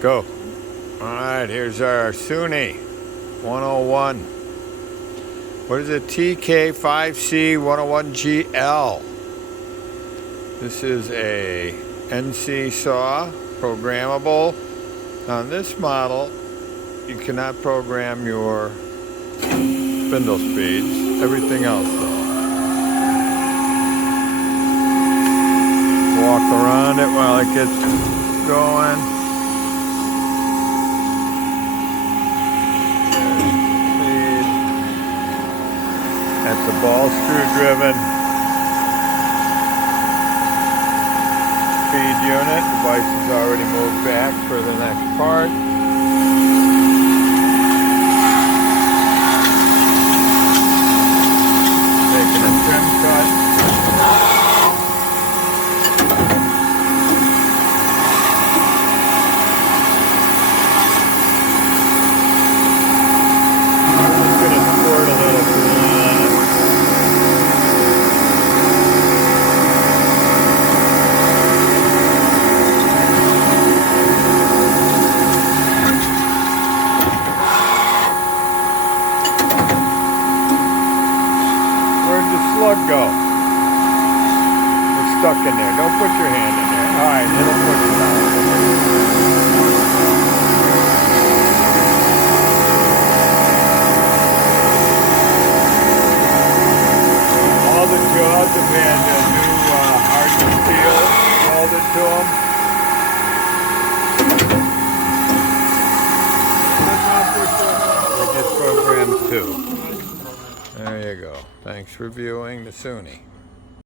Go. Alright, here's our Tsune 101. What is it? TK5C-101GL. This is a NC saw, programmable. On this model, you cannot program your spindle speeds. Everything else though. Walk around it while it gets going. That's the ball screw driven speed unit. The device is already moved back for the next part. Making a trim cut. Slug go. It's stuck in there. Don't put your hand in there. Alright, it'll push it out. All the jaws have had new hardened steel welded to them. They just programmed 2. There you go. Thanks for viewing the Tsune.